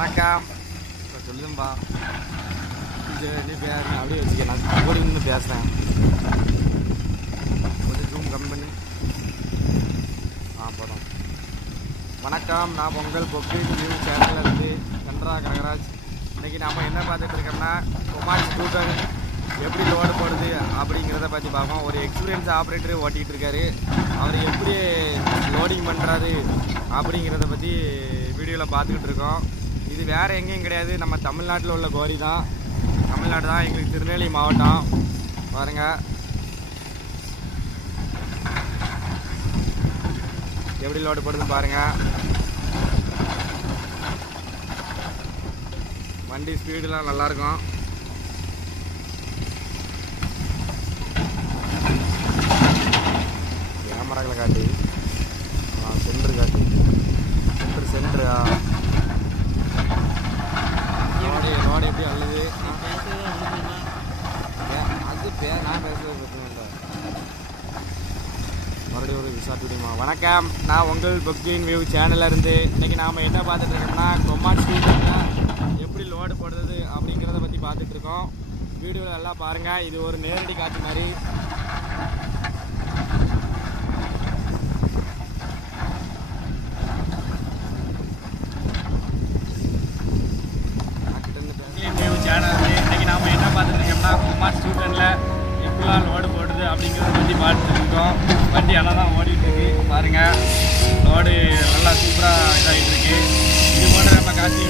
வணக்கம். சொல்லுதும்பா நீ பேசுறேன் அப்படியே வச்சுக்க. நான் கூட நின்று பேசுகிறேன். கொஞ்சம் ஜூம் கம்மி பண்ணி போதும். வணக்கம், நான் உங்கள் பொக்கின் நியூ சேனலில் இருந்து சந்திரா கனகராஜ். இன்றைக்கி நாம் என்ன பார்த்துட்டு இருக்கோம்னா கொமாட்சி ஸ்கூட்டர் எப்படி லோடு போடுது அப்படிங்கிறத பற்றி பார்ப்போம். ஒரு எக்ஸ்பீரியன்ஸ் ஆப்ரேட்டர் ஓட்டிகிட்டு இருக்காரு. அவர் எப்படி லோடிங் பண்ணுறாரு அப்படிங்கிறத பற்றி வீடியோவில் பார்த்துக்கிட்டு இருக்கோம். இது வேறு எங்கேயும் கிடையாது, நம்ம தமிழ்நாட்டில் உள்ள கோரி தான். தமிழ்நாடு தான், எங்களுக்கு திருநெல்வேலி மாவட்டம். பாருங்கள் எப்படி லோடு போடுது பாருங்கள். வண்டி ஸ்பீடுலாம் நல்லாயிருக்கும். கேமராக்களை காட்டி சென்ட்ரு காட்டி சென்ட்ரா ரோடு எப்படி அல்லது அது நான் பேசுறது பிரச்சனை இல்லை. மறுபடியும் ஒரு விசாரிட்டு விடுமா. வணக்கம், நான் உங்கள் பொக்கின் வியூ சேனலில் இருந்து இன்றைக்கி நாம் என்ன பார்த்துட்டு இருக்கோம்னா கொமாட்சி ஸ்கூட்டரில் எப்படி லோடு போடுறது அப்படிங்கிறத பற்றி பார்த்துட்டு இருக்கோம். வீடியோவில் எல்லாம் பாருங்கள். இது ஒரு நேரடி காட்சி மாதிரி. இன்றைக்கி நாம் என்ன பார்த்துட்டு இருக்கோம்னா கொமாட்சி ஸ்கூட்டரில் எப்படிலாம் லோடு போடுறது அப்படிங்கிறத பற்றி பார்த்துட்டு இருக்கோம். வண்டி நல்லா தான் ஓடிட்டு இருக்கு பாருங்கள். லோடு நல்லா சூப்பராக இதாகிட்டு இருக்கு. இது போன்ற நம்ம காட்சி